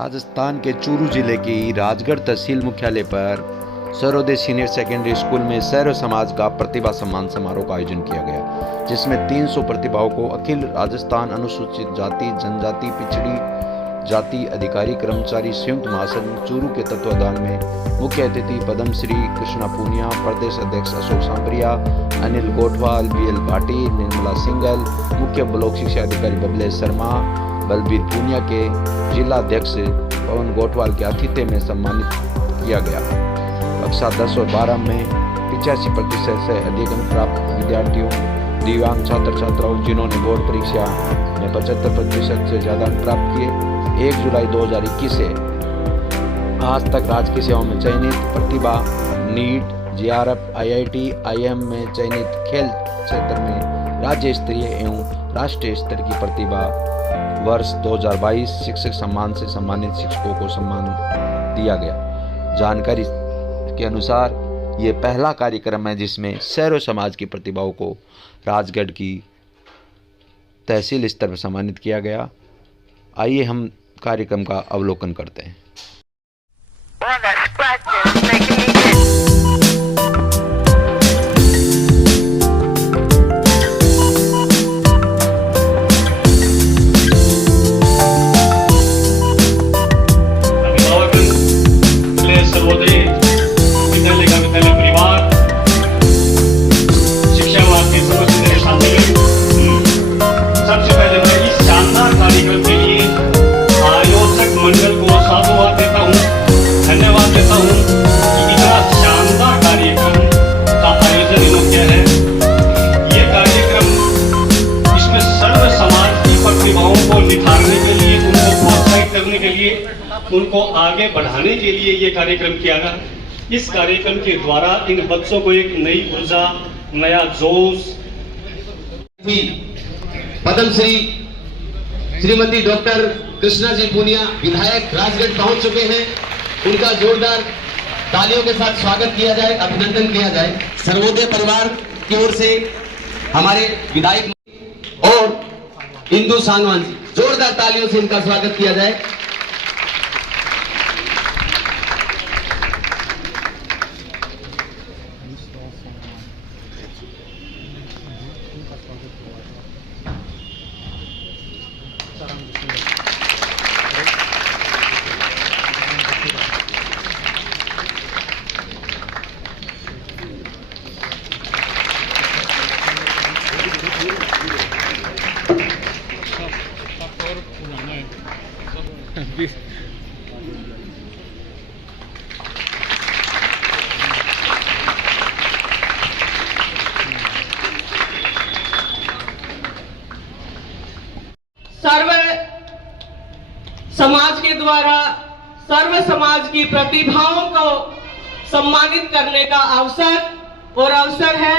राजस्थान के चूरू जिले की राजगढ़ तहसील मुख्यालय पर सर्वोदय सीनियर सेकेंडरी स्कूल में सैरो समाज का प्रतिभा सम्मान समारोह का आयोजन किया गया, जिसमें 300 प्रतिभाओं को अखिल राजस्थान अनुसूचित जाति जनजाति पिछड़ी जाति अधिकारी कर्मचारी संयुक्त महासंघ चूरू के तत्वाधान में मुख्य अतिथि पद्मश्री कृष्णा पूनिया, प्रदेश अध्यक्ष अशोक सांबरिया, अनिल गोठवाल, बीएल भाटी, निर्मला सिंगल, मुख्य ब्लॉक शिक्षा अधिकारी बबलेश शर्मा, बलबीर पूनिया के जिला अध्यक्ष पवन गोठवाल के आतिथ्य में सम्मानित किया गया। कक्षा 10 और 12 में 85% से अधिक अंक प्राप्त विद्यार्थियों, दिव्यांग छात्र छात्राओं जिन्होंने बोर्ड परीक्षा में 75% से ज़्यादा अंक प्राप्त किए, 1 जुलाई 2021 से आज तक राजकीय सेवाओं में चयनित प्रतिभा नीट, जेआरएफ, आईआईटी, आईएम में चयनित, खेल क्षेत्र में राज्य स्तरीय एवं राष्ट्रीय स्तर की प्रतिभा वर्ष 2022 शिक्षक सम्मान से सम्मानित शिक्षकों को सम्मान दिया गया। जानकारी के अनुसार ये पहला कार्यक्रम है जिसमें सैरो समाज की प्रतिभाओं को राजगढ़ की तहसील स्तर पर सम्मानित किया गया। आइए हम कार्यक्रम का अवलोकन करते हैं। उनको आगे बढ़ाने के लिए ये कार्यक्रम किया गया। इस कार्यक्रम के द्वारा इन बच्चों को एक नई ऊर्जा, नया जोश। पद्मश्री श्रीमती डॉक्टर कृष्णा जी पूनिया विधायक राजगढ़ पहुंच चुके हैं। उनका जोरदार तालियों के साथ स्वागत किया जाए, अभिनंदन किया जाए। सर्वोदय परिवार की ओर से हमारे विधायक और इंदु सांगवान जी, जोरदार तालियों से इनका स्वागत किया जाए। सर्व समाज के द्वारा सर्व समाज की प्रतिभाओं को सम्मानित करने का अवसर है।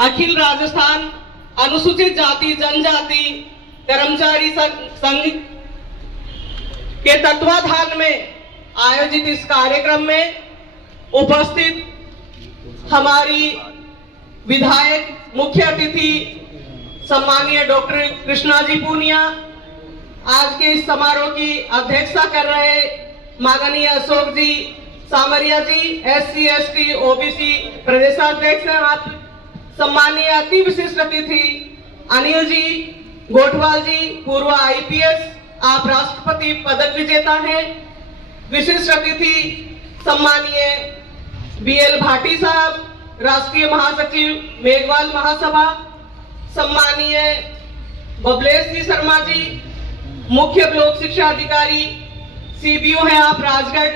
अखिल राजस्थान अनुसूचित जाति जनजाति कर्मचारी संघ के तत्वाधान में आयोजित इस कार्यक्रम में उपस्थित हमारी विधायक मुख्य अतिथि सम्मानीय डॉक्टर कृष्णा जी पूनिया, आज के इस समारोह की अध्यक्षता कर रहे माननीय अशोक जी सांबरिया जी, SC ST OBC प्रदेशाध्यक्ष हैं आप, सम्मानीय अति विशिष्ट अतिथि अनिल जी गोठवाल जी, पूर्व IPS, आप राष्ट्रपति पदक विजेता हैं। विशिष्ट अतिथि सम्मानीय BL भाटी साहब, राष्ट्रीय महासचिव मेघवाल महासभा, सम्मानीय बबलेश जी शर्मा जी, मुख्य ब्लॉक शिक्षा अधिकारी CBO हैं आप राजगढ़,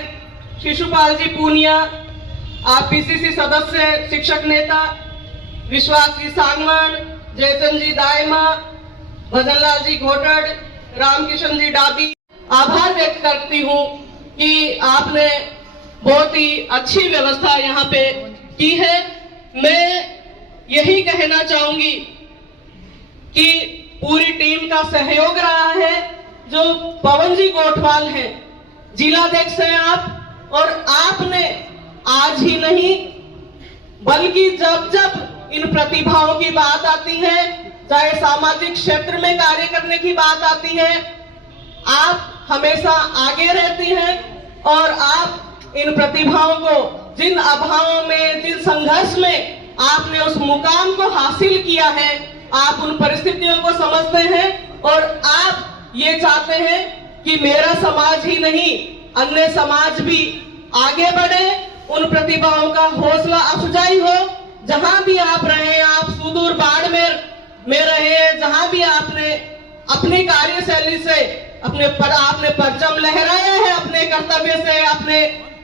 शिशुपाल जी पूनिया, आप PCC सदस्य शिक्षक नेता, विश्वास जी सांगवान, जयचंद जी दायमा, भजनलाल जी घोटड़, रामकिशन जी डाबी। आभार व्यक्त करती हूँ कि आपने बहुत ही अच्छी व्यवस्था यहाँ पे की है। मैं यही कहना चाहूंगी कि पूरी टीम का सहयोग रहा है। जो पवन जी गोठवाल हैं, जिलाध्यक्ष हैं आप, और आपने आज ही नहीं बल्कि जब जब इन प्रतिभाओं की बात आती है, चाहे सामाजिक क्षेत्र में कार्य करने की बात आती है, आप हमेशा आगे रहती हैं और आप इन प्रतिभाओं को जिन अभावों में, जिन संघर्ष में आपने उस मुकाम को हासिल किया है, आप उन परिस्थितियों को समझते हैं और आप ये चाहते हैं कि मेरा समाज ही नहीं, अन्य समाज भी आगे बढ़े, उन प्रतिभाओं का हौसला अफजाई हो। जहां भी आप रहे, आप सुदूर बाड़मेर में रहे, जहां भी आपने अपनी कार्यशैली से आपने परचम लहराया है, अपने कर्तव्य से, अपने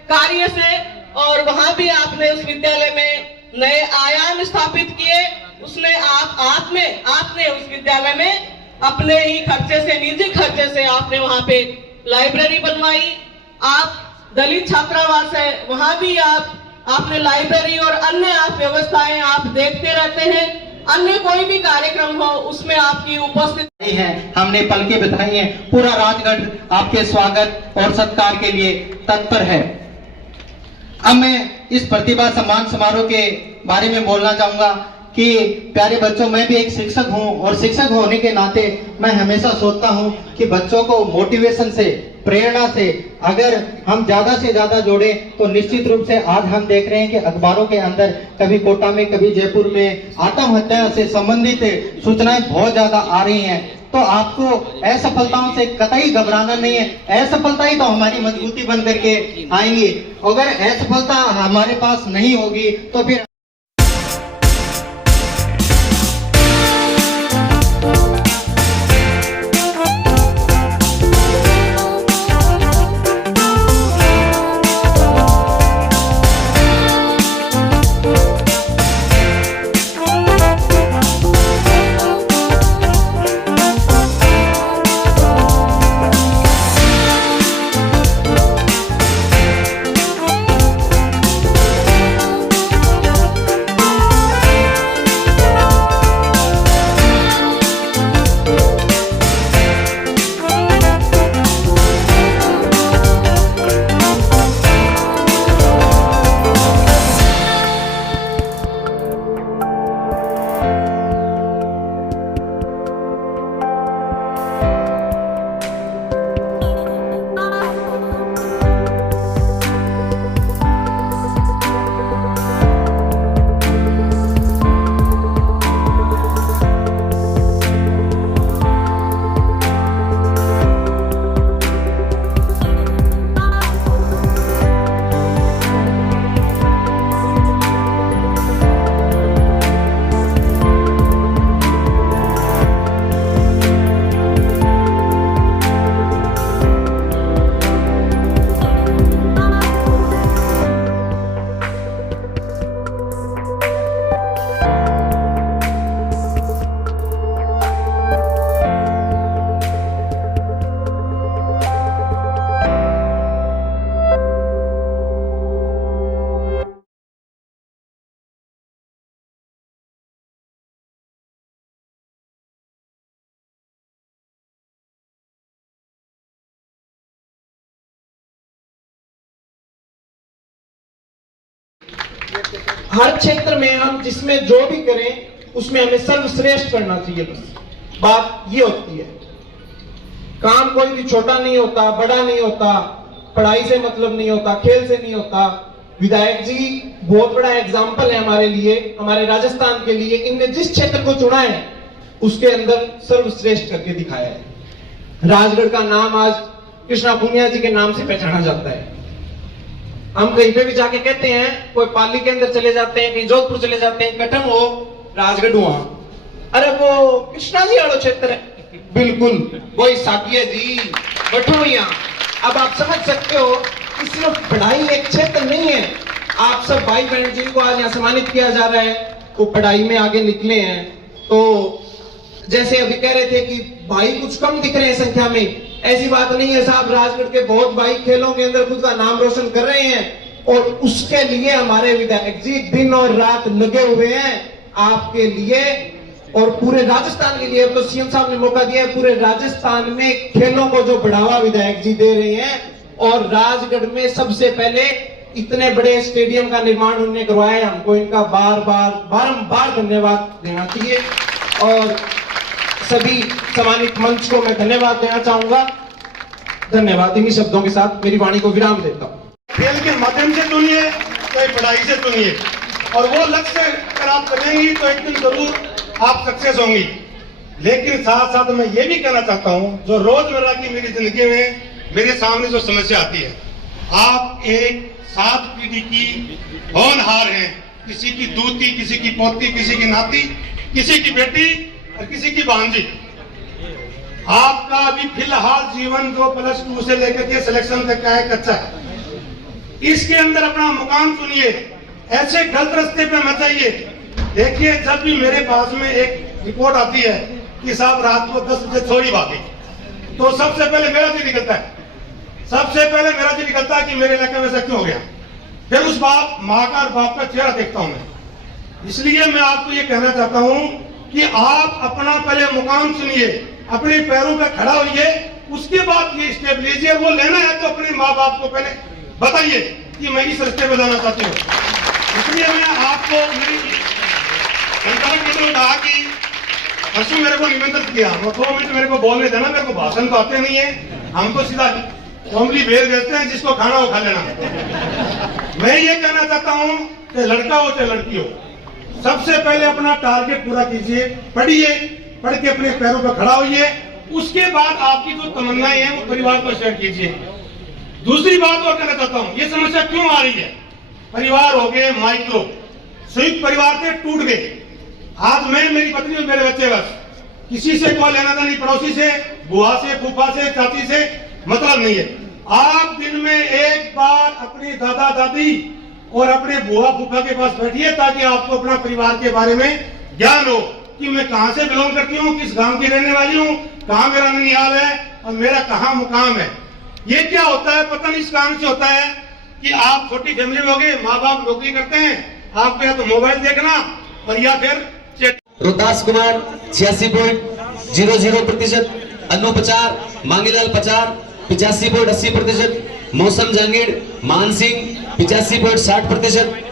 कार्य से, और वहां भी आपने उस विद्यालय में नए आयाम स्थापित किए। उसने आपने उस विद्यालय में अपने ही खर्चे से, निजी खर्चे से आपने वहां पे लाइब्रेरी बनवाई। आप दलित छात्रावास है, वहां भी आपने लाइब्रेरी और अन्य आप व्यवस्थाएं आप देखते रहते हैं। अन्य कोई भी कार्यक्रम हो उसमें आपकी उपस्थिति है, हमने पलकें बिछाई हैं। पूरा राजगढ़ आपके स्वागत और सत्कार के लिए तत्पर है। अब मैं इस प्रतिभा सम्मान समारोह के बारे में बोलना चाहूंगा कि प्यारे बच्चों, मैं भी एक शिक्षक हूं और शिक्षक होने के नाते मैं हमेशा सोचता हूं कि बच्चों को मोटिवेशन से, प्रेरणा से अगर हम ज्यादा से ज्यादा जोड़े तो निश्चित रूप से आज हम देख रहे हैं कि अखबारों के अंदर कभी कोटा में, कभी जयपुर में आत्महत्या से संबंधित सूचनाएं बहुत ज्यादा आ रही हैं। तो आपको असफलताओं से कतई घबराना नहीं है। असफलता ही तो हमारी मजबूती बन करके आएंगी। अगर असफलता हमारे पास नहीं होगी तो फिर हर क्षेत्र में हम जिसमें जो भी करें उसमें हमें सर्वश्रेष्ठ करना चाहिए। बस बात ये होती है। काम कोई भी छोटा नहीं होता, बड़ा नहीं होता, पढ़ाई से मतलब नहीं होता, खेल से नहीं होता। विधायक जी बहुत बड़ा एग्जाम्पल है हमारे लिए, हमारे राजस्थान के लिए। इनने जिस क्षेत्र को चुना है उसके अंदर सर्वश्रेष्ठ करके दिखाया है। राजगढ़ का नाम आज कृष्णा पूनिया जी के नाम से पहचाना जाता है। हम कहीं पे भी जाके कहते हैं, कोई पाली के अंदर चले जाते हैं, कहीं जोधपुर चले जाते हैं, कटम हो राजगढ़ हुआ, अरे वो कृष्णा जी वाला क्षेत्र है, बिल्कुल वही साकिया जी बठोइया। अब आप समझ सकते हो कि सिर्फ पढ़ाई एक क्षेत्र नहीं है। आप सब भाई बहन जिनको आज यहाँ सम्मानित किया जा रहा है वो पढ़ाई में आगे निकले हैं। तो जैसे अभी कह रहे थे कि भाई कुछ कम दिख रहे हैं संख्या में, ऐसी बात नहीं है साहब। राजगढ़ के बहुत भाई खेलों के अंदर खुद का नाम रोशन कर रहे हैं और उसके लिए हमारे विधायक जी दिन और रात लगे हुए हैं आपके लिए और पूरे राजस्थान के लिए। तो सीएम साहब ने मौका दिया है, पूरे राजस्थान में खेलों को जो बढ़ावा विधायक जी दे रहे हैं। और राजगढ़ में सबसे पहले इतने बड़े स्टेडियम का निर्माण उन्होंने करवाया है। हमको इनका बारंबार धन्यवाद देना चाहिए और सभी सम्मानित मंच को मैं धन्यवाद देना चाहूंगा। धन्यवाद। इन्हीं शब्दों के साथ मेरी वाणी को विराम देता हूँ। खेल के माध्यम से चुनिए, तो पढ़ाई से चुनिए, और वो लक्ष्य अगर आप करेंगी तो एक दिन जरूर आप सक्सेस होंगी। लेकिन साथ साथ मैं ये भी कहना चाहता हूँ, जो रोजमर्रा की मेरी जिंदगी में मेरे सामने जो समस्या आती है, आप एक 7 पीढ़ी की होनहार हैं, किसी की दूती, किसी की पोती, किसी की नाती, किसी की बेटी और किसी की भांजी। आपका अभी फिलहाल जीवन जो +2 से लेकर के सिलेक्शन तक का है कच्चा है, इसके अंदर अपना मुकाम चुनिए, ऐसे गलत रास्ते पे मत जाइए। देखिए, जब भी मेरे पास में एक रिपोर्ट आती है कि साहब रात को 10 बजे छोरी भागी, तो सबसे पहले मेरा जी निकलता है, कि मेरे इलाके में ऐसा क्यों हो गया। फिर उस माँ का और बाप का चेहरा देखता हूं मैं। इसलिए मैं आपको ये कहना चाहता हूं कि आप अपना पहले मुकाम चुनिए, अपने पैरों पे खड़ा होइए, उसके बाद ये स्टेप लीजिए। वो लेना है तो अपने माँ बाप को पहले बताइए कि मैं इस रास्ते पे जाना चाहती हूँ। इसलिए मैं आपको मेरी संचालक मित्र ने कहा कि परसों मेरे को निमंत्रित किया, वो 2 मिनट मेरे को बोलने देना, मेरे को भाषण तो आते नहीं है, हम तो सीधा फॉर्मली भेज देते हैं, जिसको खाना वो खा लेना। मैं ये कहना चाहता हूँ कि लड़का हो चाहे लड़की हो, सबसे पहले अपना टारगेट पूरा कीजिए, पढ़िए, पढ़ के अपने पैरों पर खड़ा होइए। उसके बाद आपकी जो तमन्नाएं हैं वो परिवार को शेयर कीजिए। दूसरी बात और कहना चाहता हूँ, ये समस्या क्यों आ रही है, परिवार हो गए माइक्रो, संयुक्त परिवार से टूट गए। आज मैं, मेरी पत्नी और मेरे बच्चे, बस किसी से कोई लेना देना नहीं, पड़ोसी से, बुआ से, फूफा से, चाची से मतलब नहीं है। आप दिन में एक बार अपने दादा दादी और अपने बुआ फूफा के पास बैठिए, ताकि आपको अपना परिवार के बारे में ज्ञान हो कि मैं कहां से बिलोंग करती हूँ, किस गांव की रहने वाली हूँ, कहाँ मेरा ननिहाल है और मेरा कहाँ मुकाम है। ये क्या होता है, पता नहीं इस कारण से होता है कि आप छोटी फैमिली में हो गए, माँ बाप नौकरी करते हैं, आपको या तो मोबाइल देखना और या फिर रोहतास कुमार 86.00%, अनु 50, मांगीलाल 50, 85.80%, मौसम जहांगीर मान सिंह 85.60%।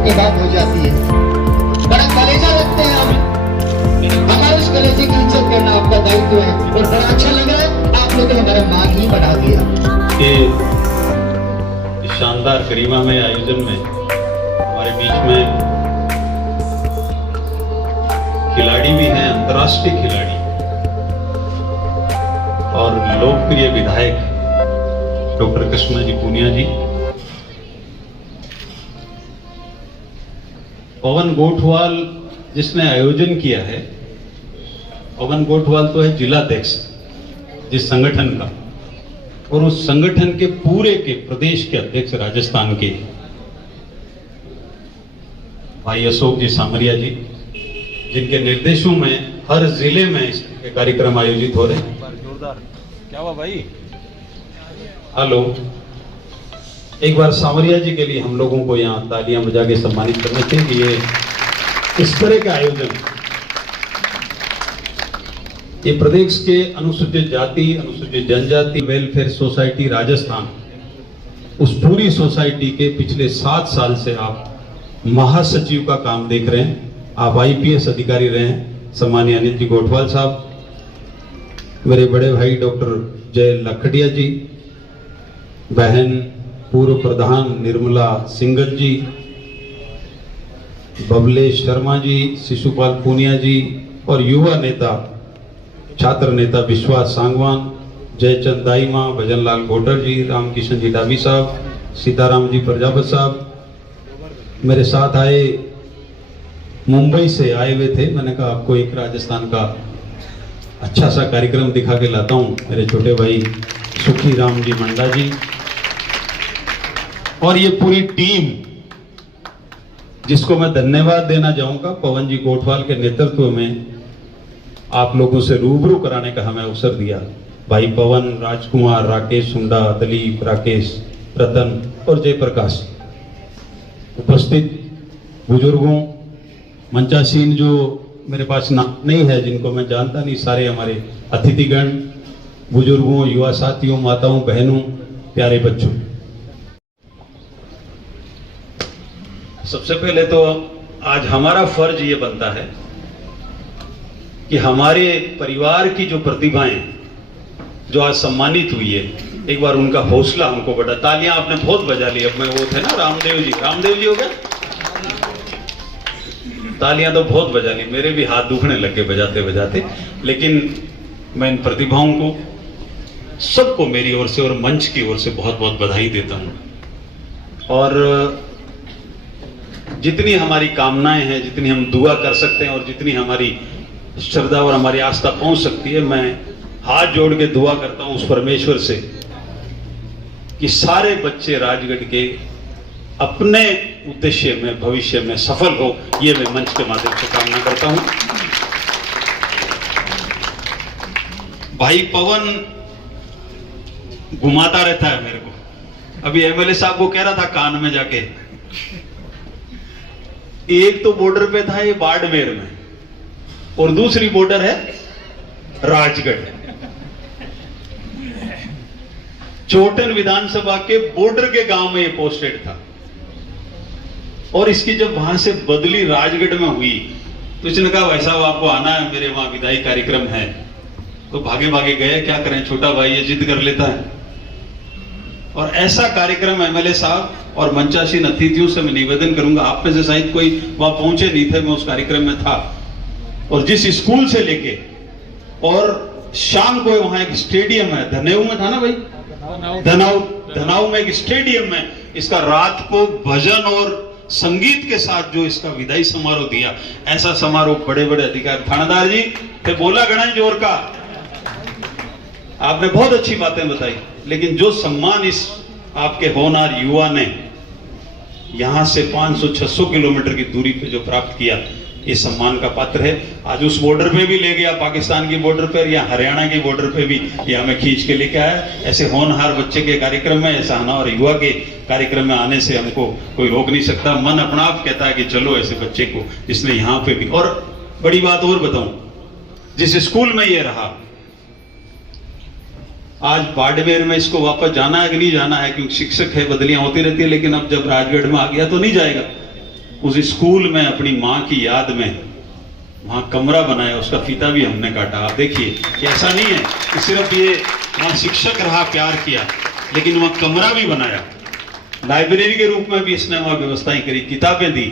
के बाद हो जाती है, बड़ा कलेजा रखते हैं हम, हमारे उस कलेजे की इज्जत करना आपका दायित्व है। और बड़ा अच्छा लग रहा है, आप लोगों ने हमारा मान ही बढ़ा दिया। इस शानदार गरिमा में आयोजन में हमारे बीच में खिलाड़ी भी हैं, अंतर्राष्ट्रीय खिलाड़ी और लोकप्रिय विधायक डॉक्टर कृष्णा जी पूनिया जी, पवन गोठवाल जिसने आयोजन किया है। पवन गोठवाल तो है जिलाध्यक्ष जिस संगठन का, और उस संगठन के पूरे के प्रदेश के अध्यक्ष राजस्थान के भाई अशोक जी सामरिया जी, जिनके निर्देशों में हर जिले में इस कार्यक्रम आयोजित हो रहे हैं। जोरदार क्या हुआ भाई, हेलो। एक बार सामरिया जी के लिए हम लोगों को यहाँ तालियां बजा के सम्मानित करना चाहिए कि ये इस तरह का आयोजन, ये प्रदेश के अनुसूचित जाति, अनुसूचित जनजाति वेलफेयर सोसाइटी राजस्थान, उस पूरी सोसाइटी के पिछले 7 साल से आप महासचिव का काम देख रहे हैं। आप IPS अधिकारी रहे हैं, सम्मानीय अनिल जी गोठवाल साहब, मेरे बड़े भाई डॉक्टर जय लखड़िया जी, बहन पूर्व प्रधान निर्मला सिंगल जी, बबलेश शर्मा जी, शिशुपाल पूनिया जी, और युवा नेता छात्र नेता विश्वास सांगवान, जयचंद दाईमा, भजनलाल गोटर जी, रामकिशन जी डाबी साहब, सीताराम जी प्रजापत साहब मेरे साथ आए, मुंबई से आए हुए थे। मैंने कहा आपको एक राजस्थान का अच्छा सा कार्यक्रम दिखा के लाता हूँ। मेरे छोटे भाई सुखी राम जी मंडा जी और ये पूरी टीम जिसको मैं धन्यवाद देना चाहूंगा पवन जी कोटवाल के नेतृत्व में आप लोगों से रूबरू कराने का हमें अवसर दिया। भाई पवन, राजकुमार, राकेश सुंडा, दिलीप, राकेश, रतन और जयप्रकाश, उपस्थित बुजुर्गों, मंचासीन जो मेरे पास नाम नहीं है, जिनको मैं जानता नहीं, सारे हमारे अतिथिगण, बुजुर्गों, युवा साथियों, माताओं, बहनों, प्यारे बच्चों, सबसे पहले तो आज हमारा फर्ज ये बनता है कि हमारे परिवार की जो प्रतिभाएं जो आज सम्मानित हुई है, एक बार उनका हौसला हमको बढ़ा। तालियां आपने बहुत बजा ली। अब मैं वो थे ना रामदेव जी हो गया, तालियां तो बहुत बजा ली, मेरे भी हाथ दुखने लगे बजाते बजाते। लेकिन मैं इन प्रतिभाओं को, सबको मेरी ओर से और मंच की ओर से बहुत बहुत बधाई देता हूं। और जितनी हमारी कामनाएं हैं, जितनी हम दुआ कर सकते हैं और जितनी हमारी श्रद्धा और हमारी आस्था पहुंच सकती है, मैं हाथ जोड़ के दुआ करता हूं उस परमेश्वर से कि सारे बच्चे राजगढ़ के अपने उद्देश्य में, भविष्य में सफल हो। ये मैं मंच के माध्यम से कामना करता हूं। भाई पवन घुमाता रहता है मेरे को। अभी एमएलए साहब को कह रहा था कान में जाके, एक तो बॉर्डर पे था ये बाड़मेर में और दूसरी बॉर्डर है राजगढ़। चोटन विधानसभा के बॉर्डर के गांव में ये पोस्टेड था और इसकी जब वहां से बदली राजगढ़ में हुई तो इसने कहा वैसा आपको आना है, मेरे वहां विदाई कार्यक्रम है। तो भागे भागे गए, क्या करें, छोटा भाई ये जिद कर लेता है। और ऐसा कार्यक्रम एमएलए साहब और मंचासीन अतिथियों से मैं निवेदन करूंगा, आप में से शायद कोई वहां पहुंचे नहीं थे, मैं उस कार्यक्रम में था। और जिस स्कूल से लेके और शाम को वहां एक स्टेडियम है, धनेऊ में था ना भाई, धनाऊ में एक स्टेडियम में इसका रात को भजन और संगीत के साथ जो इसका विदाई समारोह दिया, ऐसा समारोह बड़े बड़े अधिकारी थानेदार जी थे, बोला गणा जोर का, आपने बहुत अच्छी बातें बताई। लेकिन जो सम्मान इस आपके होनहार युवा ने यहां से 500-600 किलोमीटर की दूरी पे जो प्राप्त किया, ये सम्मान का पात्र है। आज उस बॉर्डर पे भी ले गया, पाकिस्तान की बॉर्डर पर या हरियाणा की बॉर्डर पे भी ये हमें खींच के लेके आया। ऐसे होनहार बच्चे के कार्यक्रम में, ऐसा होनहार युवा के कार्यक्रम में आने से हमको कोई रोक नहीं सकता। मन अपना आप कहता है कि चलो ऐसे बच्चे को, जिसने यहाँ पे भी। और बड़ी बात और बताऊं, जिस स्कूल में ये रहा, आज बाड़मेर में इसको वापस जाना है कि नहीं जाना है, क्योंकि शिक्षक है, बदलियां होती रहती है। लेकिन अब जब राजगढ़ में आ गया तो नहीं जाएगा। उस स्कूल में अपनी माँ की याद में वहां कमरा बनाया, उसका फीता भी हमने काटा। आप देखिए, ऐसा नहीं है कि सिर्फ ये वहां शिक्षक रहा, प्यार किया, लेकिन वहां कमरा भी बनाया, लाइब्रेरी के रूप में भी इसने वहां व्यवस्थाएं करी, किताबें दी।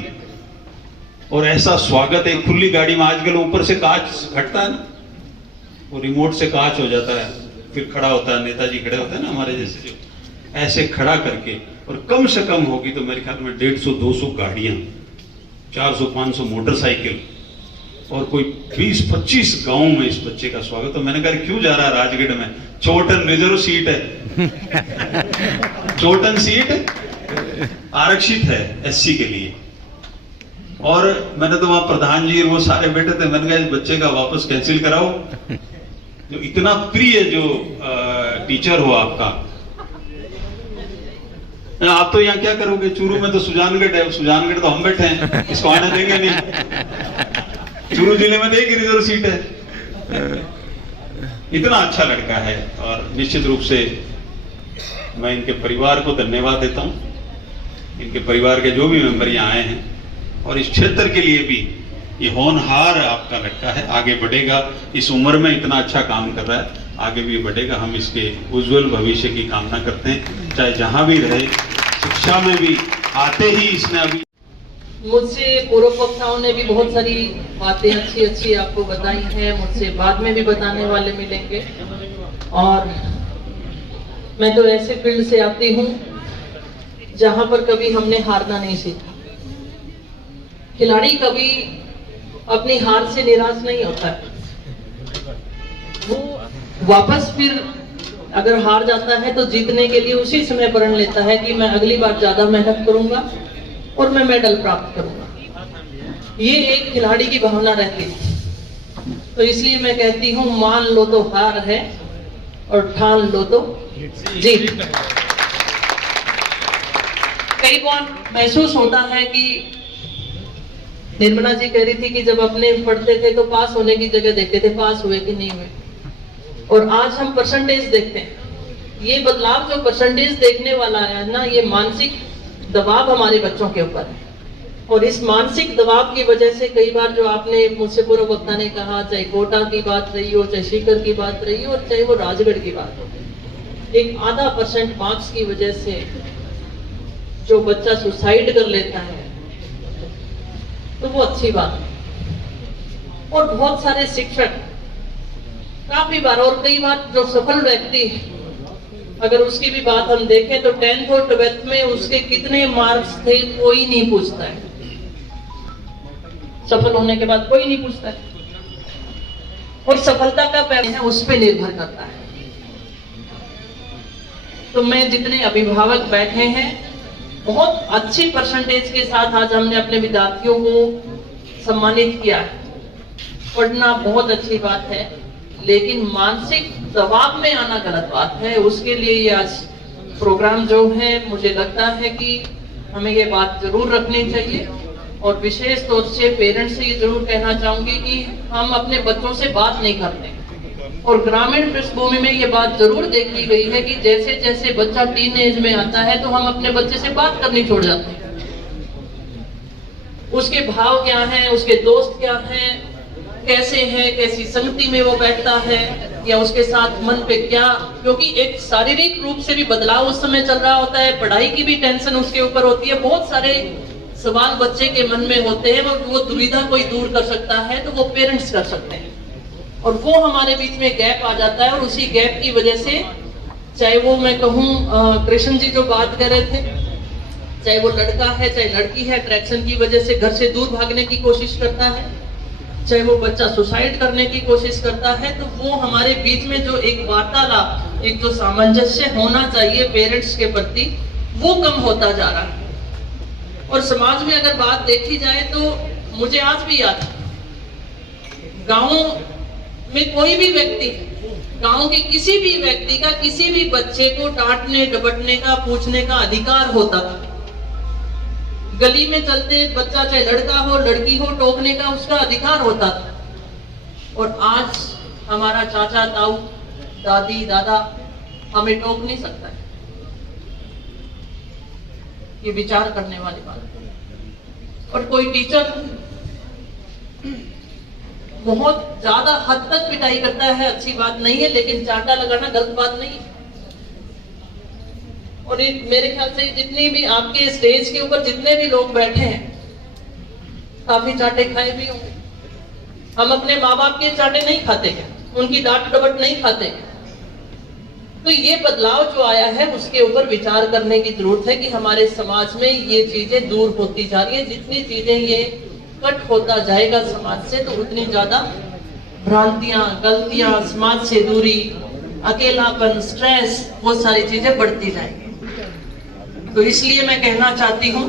और ऐसा स्वागत है खुली गाड़ी में। आजकल ऊपर से कांच हटता है ना, वो रिमोट से कांच हो जाता है, फिर खड़ा होता है, नेताजी खड़े होते हैं ना हमारे जैसे, जो ऐसे खड़ा करके। और कम से कम होगी तो मेरे ख्याल में 150-200 गाड़ियां, 400-500 मोटरसाइकिल और कोई 20-25 गांव में इस बच्चे का स्वागत। तो मैंने कहा क्यों जा रहा है राजगढ़ में, चोटन रिजर्व सीट है चोटन सीट आरक्षित है एससी के लिए। और मैंने तो वहां प्रधान जी वो सारे बैठे थे, मैंने कहा इस बच्चे का वापस कैंसिल कराओ, जो इतना प्रिय जो टीचर हो आपका। आप तो यहाँ क्या करोगे, चूरू में तो सुजानगढ़ है, सुजानगढ़ तो हम बैठे हैं, इसको आने देंगे नहीं। चूरू जिले में तो एक रिजर्व सीट है। इतना अच्छा लड़का है और निश्चित रूप से मैं इनके परिवार को धन्यवाद देता हूँ, इनके परिवार के जो भी मेंबर यहाँ आए हैं। और इस क्षेत्र के लिए भी ये होनहार आपका लड़का है, आगे बढ़ेगा। इस उम्र में इतना अच्छा काम कर रहा है, आगे भी बढ़ेगा। हम इसके उज्जवल भविष्य की कामना करते हैं, चाहे जहां भी रहे। शिक्षा में भी आते ही इसने अभी मुझसे पूर्व वक्ताओं ने भी बहुत सारी बातें अच्छी अच्छी आपको बताई हैं, मुझसे बाद में भी बताने वाले मिलेंगे। और मैं तो ऐसे फील्ड से आती हूँ जहां पर कभी हमने हारना नहीं सीखा। खिलाड़ी कभी अपनी हार से निराश नहीं होता है, वो वापस फिर अगर हार जाता है तो जीतने के लिए उसी समय प्रण लेता है कि मैं अगली बार ज्यादा मेहनत करूंगा और मैं मेडल प्राप्त करूंगा। ये एक खिलाड़ी की भावना रहती है। तो इसलिए मैं कहती हूँ, मान लो तो हार है और ठान लो तो जीत। कई बार महसूस होता है कि निर्मला जी कह रही थी कि जब अपने पढ़ते थे तो पास होने की जगह देखते थे पास हुए कि नहीं हुए, और आज हम परसेंटेज देखते हैं। ये बदलाव जो परसेंटेज देखने वाला है ना, ये मानसिक दबाव हमारे बच्चों के ऊपर है। और इस मानसिक दबाव की वजह से कई बार जो आपने मुझसे पूर्व वक्ता ने कहा, चाहे कोटा की बात रही हो, चाहे सीकर की बात रही हो, और चाहे वो राजगढ़ की बात हो, एक आधा % मार्क्स की वजह से जो बच्चा सुसाइड कर लेता है तो वो अच्छी बात है। और बहुत सारे शिक्षक काफी बार, और कई बार जो सफल व्यक्ति है, अगर उसकी भी बात हम देखें तो 10th और 12th में उसके कितने मार्क्स थे कोई नहीं पूछता है। सफल होने के बाद कोई नहीं पूछता है। और सफलता का पैमाना है उस पर निर्भर करता है। तो मैं जितने अभिभावक बैठे हैं, बहुत अच्छी परसेंटेज के साथ आज हमने अपने विद्यार्थियों को सम्मानित किया है। पढ़ना बहुत अच्छी बात है, लेकिन मानसिक दबाव में आना गलत बात है। उसके लिए ये आज प्रोग्राम जो है, मुझे लगता है कि हमें ये बात जरूर रखनी चाहिए। और विशेष तौर से पेरेंट्स से ये जरूर कहना चाहूंगी कि हम अपने बच्चों से बात नहीं करते। और ग्रामीण पृष्ठभूमि में ये बात जरूर देखी गई है कि जैसे जैसे बच्चा टीन एज में आता है तो हम अपने बच्चे से बात करनी छोड़ जाते हैं। उसके भाव क्या हैं, उसके दोस्त क्या हैं, कैसे है, कैसी संगति में वो बैठता है, या उसके साथ मन पे क्या, क्योंकि एक शारीरिक रूप से भी बदलाव उस समय चल रहा होता है, पढ़ाई की भी टेंशन उसके ऊपर होती है, बहुत सारे सवाल बच्चे के मन में होते हैं। वो दुविधा कोई दूर कर सकता है तो वो पेरेंट्स कर सकते हैं। और वो हमारे बीच में गैप आ जाता है, और उसी गैप की वजह से, चाहे वो मैं कहूँ कृष्ण जी जो बात कर रहे थे, चाहे वो लड़का है चाहे लड़की है, अट्रैक्शन की वजह से घर से दूर भागने की कोशिश करता है, चाहे वो बच्चा सुसाइड करने की कोशिश करता है, तो वो हमारे बीच में जो एक वार्तालाप, एक जो सामंजस्य होना चाहिए पेरेंट्स के प्रति, वो कम होता जा रहा है। और समाज में अगर बात देखी जाए तो मुझे आज भी याद है, गाँव में कोई भी व्यक्ति, गांव के किसी भी व्यक्ति का किसी भी बच्चे को डांटने डपटने का, पूछने का अधिकार होता था। गली में चलते बच्चा, चाहे लड़का हो लड़की हो, टोकने का उसका अधिकार होता था। और आज हमारा चाचा ताऊ दादी दादा हमें टोक नहीं सकता है। ये विचार करने वाली बात है। और कोई टीचर बहुत ज्यादा हद तक पिटाई करता है, अच्छी बात नहीं है, लेकिन चांटा लगाना गलत बात नहीं है। और मेरे ख्याल से जितनी भी आपके स्टेज के ऊपर जितने भी लोग बैठे हैं, काफी चांटे खाए भी होंगे। हम अपने माँ बाप के चांटे नहीं खाते हैं, उनकी डांट डपट नहीं खाते हैं। तो ये बदलाव जो आया है उसके ऊपर विचार करने की जरूरत है कि हमारे समाज में ये चीजें दूर होती जा रही है। जितनी चीजें ये कट होता जाएगा समाज से, तो उतनी ज्यादा भ्रांतियां, गलतियां, समाज से दूरी, अकेलापन, स्ट्रेस, वो सारी चीजें बढ़ती जाएंगी। तो इसलिए मैं कहना चाहती हूँ,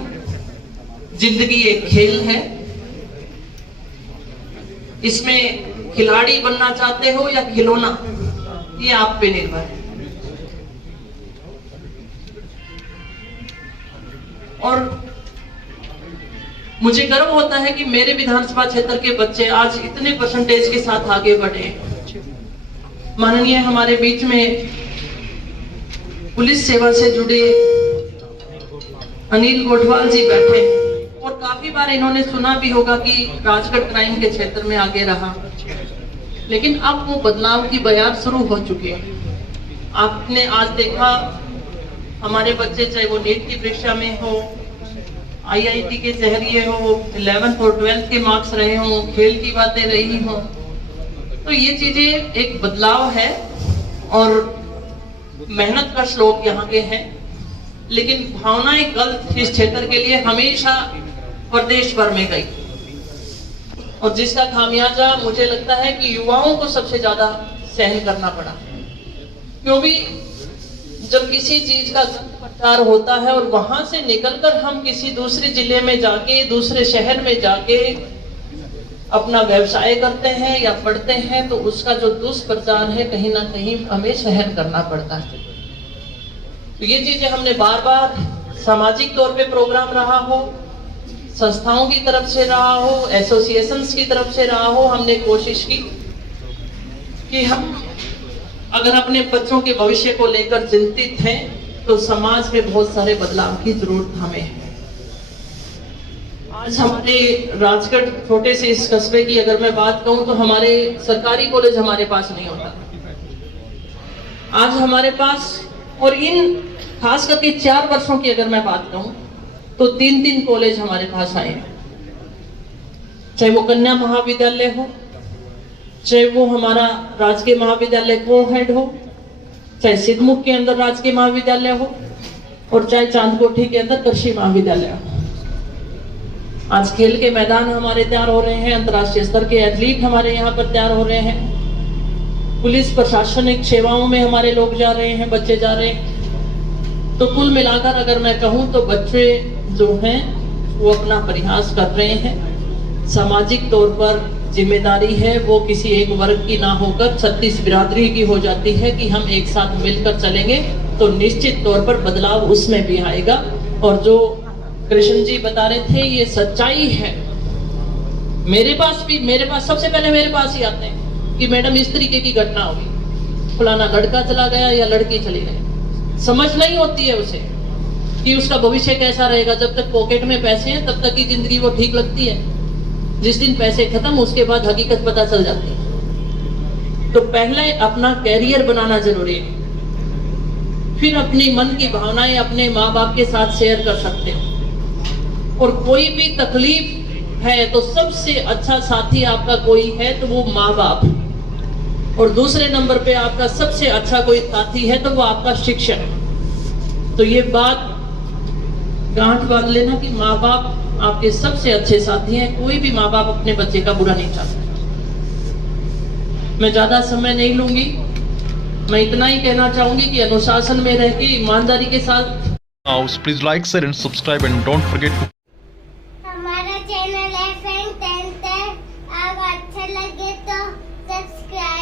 जिंदगी एक खेल है, इसमें खिलाड़ी बनना चाहते हो या खिलौना, ये आप पे निर्भर है। और मुझे गर्व होता है कि मेरे विधानसभा क्षेत्र के बच्चे आज इतने परसेंटेज के साथ आगे बढ़े। माननीय हमारे बीच में पुलिस सेवा से जुड़े अनिल गोठवाल जी बैठे, और काफी बार इन्होंने सुना भी होगा कि राजगढ़ क्राइम के क्षेत्र में आगे रहा, लेकिन अब वो बदलाव की बयार शुरू हो चुकी है। आपने आज देखा हमारे बच्चे, चाहे वो नीट की परीक्षा में हो, IIT के जहरिए हो, 11th और 12th के मार्क्स रहे हो, खेल की बातें रही हो, तो ये चीजें एक बदलाव है। और मेहनत का श्लोक यहाँ के हैं, लेकिन भावनाएं गलत इस क्षेत्र के लिए हमेशा प्रदेश भर में गई, और जिसका खामियाजा मुझे लगता है कि युवाओं को सबसे ज्यादा सहन करना पड़ा। क्योंकि जब किसी चीज का प्रचार होता है और वहां से निकलकर हम किसी दूसरे जिले में जाके, दूसरे शहर में जाके अपना व्यवसाय करते हैं या पढ़ते हैं तो उसका जो दुष्प्रचार है कहीं ना कहीं हमें सहन करना पड़ता है। तो ये चीजें हमने बार बार सामाजिक तौर पे प्रोग्राम रहा हो, संस्थाओं की तरफ से रहा हो, एसोसिएशंस की तरफ से रहा हो, हमने कोशिश की कि हम अगर अपने बच्चों के भविष्य को लेकर चिंतित हैं तो समाज में बहुत सारे बदलाव की जरूरत हमें है। आज हमारे राजगढ़ छोटे से इस कस्बे की अगर मैं बात कहूं तो हमारे सरकारी कॉलेज हमारे पास नहीं होता। आज हमारे पास, और इन खास करके 4 वर्षों की अगर मैं बात कहूं तो 3 कॉलेज हमारे पास आए हैं, चाहे वो कन्या महाविद्यालय हो, चाहे वो हमारा राजकीय महाविद्यालय कोहेड हो, चाहे सिद्धमुख के अंदर राजकीय महाविद्यालय हो, और चाहे चांदकोठी के अंदर कृषि महाविद्यालय हो। आज खेल के मैदान हमारे तैयार हो रहे हैं, अंतर्राष्ट्रीय स्तर के एथलीट हमारे यहाँ पर तैयार हो रहे हैं, पुलिस प्रशासनिक सेवाओं में हमारे लोग जा रहे हैं, बच्चे जा रहे हैं। तो कुल मिलाकर अगर मैं कहूँ तो बच्चे जो हैं वो अपना प्रयास कर रहे हैं। सामाजिक तौर पर जिम्मेदारी है वो किसी एक वर्ग की ना होकर 36 बिरादरी की हो जाती है कि हम एक साथ मिलकर चलेंगे तो निश्चित तौर पर बदलाव उसमें भी आएगा। और जो कृष्ण जी बता रहे थे ये सच्चाई है। मेरे पास सबसे पहले मेरे पास ही आते हैं कि मैडम इस तरीके की घटना होगी, फलाना लड़का चला गया या लड़की चली गई। समझ नहीं होती है उसे कि उसका भविष्य कैसा रहेगा। जब तक पॉकेट में पैसे हैं तब तक की जिंदगी वो ठीक लगती है, जिस दिन पैसे खत्म उसके बाद हकीकत पता चल जाती है। तो पहले अपना कैरियर बनाना जरूरी है, फिर अपनी मन की भावनाएं अपने माँ बाप के साथ शेयर कर सकते हो। और कोई भी तकलीफ है तो सबसे अच्छा साथी आपका कोई है तो वो माँ बाप, और दूसरे नंबर पे आपका सबसे अच्छा कोई साथी है तो वो आपका शिक्षक। तो ये बात गांठ बांध लेना कि माँ बाप आपके सबसे अच्छे साथी हैं। कोई भी माँ बाप अपने बच्चे का बुरा नहीं चाहता। मैं ज्यादा समय नहीं लूंगी, मैं इतना ही कहना चाहूंगी कि अनुशासन में रह के ईमानदारी के साथ। Now, please like, share and subscribe and don't forget to हमारा चैनल FM10 है। आप अच्छा लगे तो सब्सक्राइब